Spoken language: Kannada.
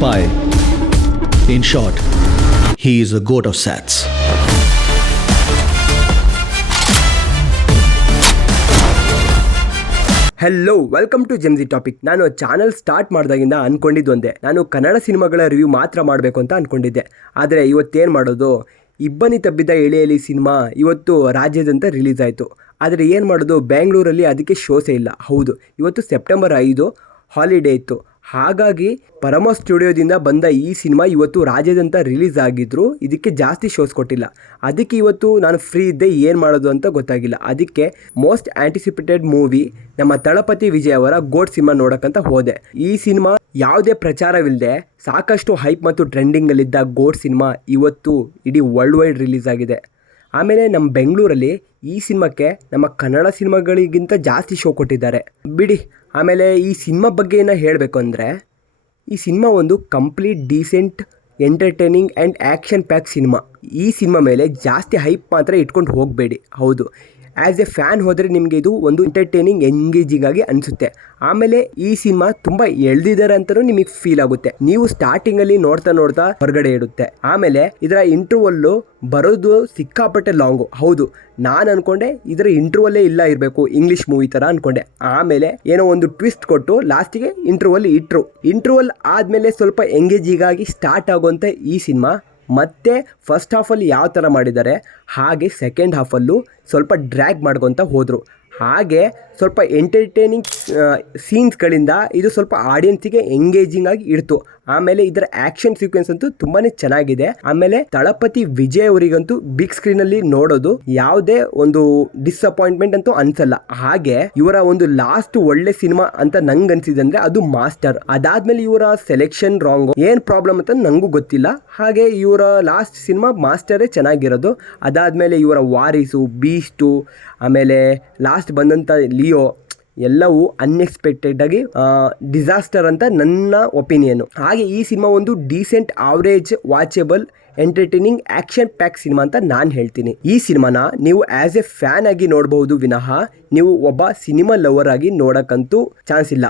spy. In short, he is a goat of sats. Hello welcome to ಜೆಮ್ಸಿ ಟಾಪಿಕ್. ನಾನು ಚಾನಲ್ ಸ್ಟಾರ್ಟ್ ಮಾಡಿದಾಗಿಂದ ಅಂದ್ಕೊಂಡಿದ್ದು ಒಂದೇ, ನಾನು ಕನ್ನಡ ಸಿನಿಮಾಗಳ ರಿವ್ಯೂ ಮಾತ್ರ ಮಾಡಬೇಕು ಅಂತ ಅಂದ್ಕೊಂಡಿದ್ದೆ. ಆದರೆ ಇವತ್ತೇನು ಮಾಡೋದು, ಇಬ್ಬನಿ ತಬ್ಬಿದ ಎಳೆಯಲಿ ಸಿನಿಮಾ ಇವತ್ತು ರಾಜ್ಯಾದ್ಯಂತ ರಿಲೀಸ್ ಆಯಿತು. ಆದರೆ ಏನು ಮಾಡೋದು, ಬೆಂಗಳೂರಲ್ಲಿ ಅದಕ್ಕೆ ಶೋಸೇ ಇಲ್ಲ. ಹೌದು, ಇವತ್ತು ಸೆಪ್ಟೆಂಬರ್ 5 ಹಾಲಿಡೇ ಇತ್ತು. ಹಾಗಾಗಿ ಪರಮ ಸ್ಟುಡಿಯೋದಿಂದ ಬಂದ ಈ ಸಿನಿಮಾ ಇವತ್ತು ರಾಜ್ಯಾದ್ಯಂತ ರಿಲೀಸ್ ಆಗಿದ್ರು ಇದಕ್ಕೆ ಜಾಸ್ತಿ ಶೋಸ್ ಕೊಟ್ಟಿಲ್ಲ. ಅದಕ್ಕೆ ಇವತ್ತು ನಾನು ಫ್ರೀ ಇದ್ದೆ, ಏನು ಮಾಡೋದು ಅಂತ ಗೊತ್ತಾಗಿಲ್ಲ. ಅದಕ್ಕೆ ಮೋಸ್ಟ್ ಆ್ಯಂಟಿಸಿಪೇಟೆಡ್ ಮೂವಿ ನಮ್ಮ ತಳಪತಿ ವಿಜಯ್ ಅವರ ಗೋಟ್ ಸಿನಿಮಾ ನೋಡೋಕ್ಕಂತ ಹೋದೆ. ಈ ಸಿನಿಮಾ ಯಾವುದೇ ಪ್ರಚಾರವಿಲ್ಲದೆ ಸಾಕಷ್ಟು ಹೈಪ್ ಮತ್ತು ಟ್ರೆಂಡಿಂಗಲ್ಲಿದ್ದ ಗೋಟ್ ಸಿನಿಮಾ ಇವತ್ತು ಇಡೀ ವರ್ಲ್ಡ್ ವೈಡ್ ರಿಲೀಸ್ ಆಗಿದೆ. ಆಮೇಲೆ ನಮ್ಮ ಬೆಂಗಳೂರಲ್ಲಿ ಈ ಸಿನಿಮಾಕ್ಕೆ ನಮ್ಮ ಕನ್ನಡ ಸಿನಿಮಾಗಳಿಗಿಂತ ಜಾಸ್ತಿ ಶೋ ಕೊಟ್ಟಿದ್ದಾರೆ ಬಿಡಿ. ಆಮೇಲೆ ಈ ಸಿನಿಮಾ ಬಗ್ಗೆ ಏನೋ ಹೇಳಬೇಕು ಅಂದರೆ, ಈ ಸಿನಿಮಾ ಒಂದು complete decent entertaining and action pack cinema. ಈ ಸಿನಿಮಾ ಮೇಲೆ ಜಾಸ್ತಿ ಹೈಪ್ ಮಾತ್ರ ಇಟ್ಕೊಂಡು ಹೋಗಬೇಡಿ. ಹೌದು, ಆ್ಯಸ್ ಎ ಫ್ಯಾನ್ ಹೋದರೆ ನಿಮಗೆ ಇದು ಒಂದು ಎಂಟರ್ಟೈನಿಂಗ್ ಎಂಗೇಜಿಂಗ್ ಆಗಿ ಅನಿಸುತ್ತೆ. ಆಮೇಲೆ ಈ ಸಿನಿಮಾ ತುಂಬ ಎಳ್ದಿದ್ದಾರೆ ಅಂತಲೂ ನಿಮಗೆ ಫೀಲ್ ಆಗುತ್ತೆ. ನೀವು ಸ್ಟಾರ್ಟಿಂಗಲ್ಲಿ ನೋಡ್ತಾ ಹೊರಗಡೆ ಇಡುತ್ತೆ. ಆಮೇಲೆ ಇದರ ಇಂಟರ್ವಲ್ಲು ಬರೋದು ಸಿಕ್ಕಾಪಟ್ಟೆ ಲಾಂಗು. ಹೌದು, ನಾನು ಅಂದ್ಕೊಂಡೆ ಇದರ ಇಂಟರ್ವಲ್ಲೇ ಇಲ್ಲ ಇರಬೇಕು, ಇಂಗ್ಲೀಷ್ ಮೂವಿ ಥರ ಅಂದ್ಕೊಂಡೆ. ಆಮೇಲೆ ಏನೋ ಒಂದು ಟ್ವಿಸ್ಟ್ ಕೊಟ್ಟು ಲಾಸ್ಟಿಗೆ ಇಂಟರ್ವಲ್ ಇಟ್ಟರು. ಇಂಟರ್ವಲ್ ಆದಮೇಲೆ ಸ್ವಲ್ಪ ಎಂಗೇಜಿಗಾಗಿ ಸ್ಟಾರ್ಟ್ ಆಗುವಂಥ ಈ ಸಿನಿಮಾ ಮತ್ತೆ ಫಸ್ಟ್ ಹಾಫಲ್ಲಿ ಯಾವ ಥರ ಮಾಡಿದ್ದಾರೆ ಹಾಗೆ ಸೆಕೆಂಡ್ ಹಾಫಲ್ಲೂ ಸ್ವಲ್ಪ ಡ್ರ್ಯಾಗ್ ಮಾಡ್ಕೊತ ಹೋದರು. ಹಾಗೆ ಸ್ವಲ್ಪ ಎಂಟರ್ಟೈನಿಂಗ್ ಸೀನ್ಸ್ಗಳಿಂದ ಇದು ಸ್ವಲ್ಪ ಆಡಿಯನ್ಸಿಗೆ ಎಂಗೇಜಿಂಗ್ ಆಗಿ ಇಡ್ತು. ಆಮೇಲೆ ಇದರ ಆ್ಯಕ್ಷನ್ ಸೀಕ್ವೆನ್ಸ್ ಅಂತೂ ತುಂಬಾ ಚೆನ್ನಾಗಿದೆ. ಆಮೇಲೆ ತಳಪತಿ ವಿಜಯ್ ಅವರಿಗಂತೂ ಬಿಗ್ ಸ್ಕ್ರೀನಲ್ಲಿ ನೋಡೋದು ಯಾವುದೇ ಒಂದು ಡಿಸಪಾಯಿಂಟ್ಮೆಂಟ್ ಅಂತೂ ಅನ್ಸಲ್ಲ. ಹಾಗೆ ಇವರ ಒಂದು ಲಾಸ್ಟ್ ಒಳ್ಳೆ ಸಿನಿಮಾ ಅಂತ ನಂಗೆ ಅನ್ಸಿದೆ ಅಂದರೆ ಅದು ಮಾಸ್ಟರ್. ಅದಾದ್ಮೇಲೆ ಇವರ ಸೆಲೆಕ್ಷನ್ ರಾಂಗ್, ಏನು ಪ್ರಾಬ್ಲಮ್ ಅಂತ ನಂಗೂ ಗೊತ್ತಿಲ್ಲ. ಹಾಗೆ ಇವರ ಲಾಸ್ಟ್ ಸಿನಿಮಾ ಮಾಸ್ಟರೇ ಚೆನ್ನಾಗಿರೋದು. ಅದಾದಮೇಲೆ ಇವರ ವಾರಿಸು, ಬೀಸ್ಟು, ಆಮೇಲೆ ಲಾಸ್ಟ್ ಬಂದಂಥ ಲಿಯೋ ಎಲ್ಲವೂ ಅನ್ಎಕ್ಸ್ಪೆಕ್ಟೆಡ್ ಆಗಿ ಡಿಸಾಸ್ಟರ್ ಅಂತ ನನ್ನ ಒಪಿನಿಯನ್. ಹಾಗೆ ಈ ಸಿನಿಮಾ ಒಂದು decent average watchable entertaining action pack cinema ಅಂತ ನಾನು ಹೇಳ್ತೀನಿ. ಈ ಸಿನಿಮಾನ ನೀವು ಆ್ಯಸ್ ಎ ಫ್ಯಾನ್ ಆಗಿ ನೋಡಬಹುದು ವಿನಃ ನೀವು ಒಬ್ಬ ಸಿನಿಮಾ ಲವರ್ ಆಗಿ ನೋಡಕ್ಕಂತೂ ಚಾನ್ಸ್ ಇಲ್ಲ.